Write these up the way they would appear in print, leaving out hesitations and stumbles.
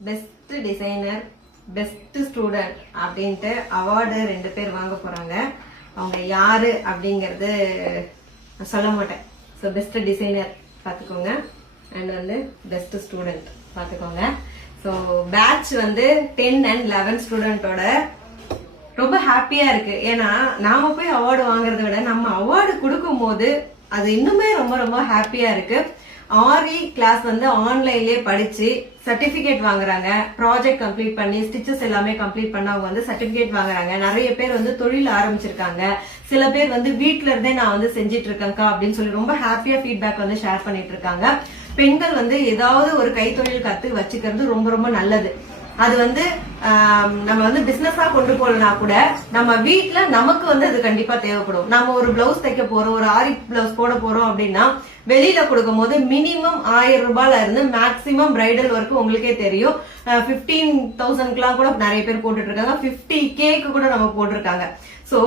Best designer, best student அப்படின்ட்டு award 2 பேர் வாங்க போறாங்க. அவங்க யாரு அப்படிங்கறது நான் சொல்ல மாட்டேன். ஸோ பெஸ்ட் டிசைனர் பாத்துக்கோங்க அண்ட் வந்து பெஸ்ட் ஸ்டூடெண்ட் பாத்துக்கோங்க. ஸோ பேட்ச் வந்து 10 and 11 ஸ்டூடெண்டோட ரொம்ப ஹாப்பியா இருக்கு. ஏன்னா நாம போய் அவார்டு வாங்குறத விட நம்ம அவார்டு கொடுக்கும் போது அது இன்னுமே ரொம்ப ரொம்ப ஹாப்பியா இருக்கு. ஆரி கிளாஸ் வந்து ஆன்லைன்லயே படிச்சு சர்டிபிகேட் வாங்குறாங்க. ப்ராஜெக்ட் கம்ப்ளீட் பண்ணி ஸ்டிச்சஸ் எல்லாமே கம்ப்ளீட் பண்ண அவங்க வந்து சர்டிபிகேட் வாங்குறாங்க. நிறைய பேர் வந்து தொழில் ஆரம்பிச்சிருக்காங்க. சில பேர் வந்து வீட்ல இருந்தே நான் வந்து செஞ்சிட்டு இருக்கேன்க்கா அப்படின்னு சொல்லி ரொம்ப ஹாப்பியா ஃபீட்பேக் வந்து ஷேர் பண்ணிட்டு இருக்காங்க. பெண்கள் வந்து ஏதாவது ஒரு கைத்தொழில் கத்து வச்சுக்கிறது ரொம்ப ரொம்ப நல்லது. அது வந்து நம்ம வந்து பிசினஸா கொண்டு போலனா கூட நம்ம வீட்டுல நமக்கு வந்து அது கண்டிப்பா தேவைப்படும். நம்ம ஒரு பிளவுஸ் தைக்க போறோம், ஒரு ஆரி பிளவுஸ் போட போறோம் அப்படின்னா வெளியில கொடுக்கும் போது மினிமம் 1000 ரூபாயில இருந்து மேக்சிமம் பிரைடல் ஒர்க் உங்களுக்கே தெரியும் 15,000 கூட நிறைய பேர் போட்டுட்டு இருக்காங்க. 50K கூட நம்ம போட்டிருக்காங்க. சோ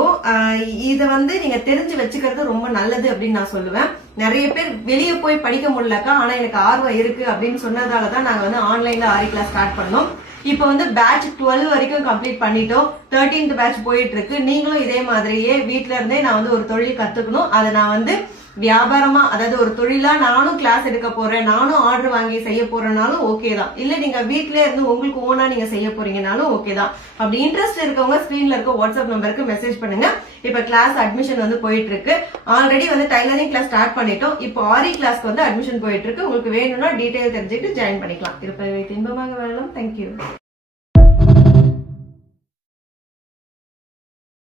இத வந்து நீங்க தெரிஞ்சு வச்சுக்கிறது ரொம்ப நல்லது அப்படின்னு நான் சொல்லுவேன். நிறைய பேர் வெளியே போய் படிக்க முடியலக்கா, ஆனா எனக்கு ஆர்வம் இருக்கு அப்படின்னு சொன்னதாலதான் நாங்க வந்து ஆன்லைன்ல ஆரி கிளாஸ் ஸ்டார்ட் பண்ணோம். இப்ப வந்து பேட்ச் 12 வரைக்கும் கம்ப்ளீட் பண்ணிட்டோம். 13th பேட்ச் போயிட்டு இருக்கு. நீங்களும் இதே மாதிரியே வீட்ல இருந்தே நான் வந்து ஒரு தொழில் கத்துக்கணும், அதை நான் வந்து வியாபாரமா அதாவது ஒரு தொழிலா நானும் கிளாஸ் எடுக்க போறேன், நானும் ஆர்டர் வாங்கி செய்ய போறேனாலும் ஓகே தான். இல்ல நீங்க வீட்லயே இருந்து உங்களுக்கு ஓனா நீங்க செய்ய போறீங்கனாலும் ஓகே தான். அப்படி இன்ட்ரெஸ்ட் இருக்கவங்க ஸ்கிரீன்ல இருக்க வாட்ஸ்அப் நம்பருக்கு மெசேஜ் பண்ணுங்க. இப்ப கிளாஸ் அட்மிஷன் வந்து போயிட்டு இருக்கு. ஆல்ரெடி வந்து டைலரிங் கிளாஸ் ஸ்டார்ட் பண்ணிட்டோம். இப்போ ஆரி கிளாஸ்க்கு வந்து அட்மிஷன் போயிட்டு இருக்கு. உங்களுக்கு வேணும்னா டீடைல் தெரிஞ்சுட்டு ஜாயின் பண்ணிக்கலாம். இருப்பதை வைத்து இன்பமாக வாழலாம். தேங்க்யூ.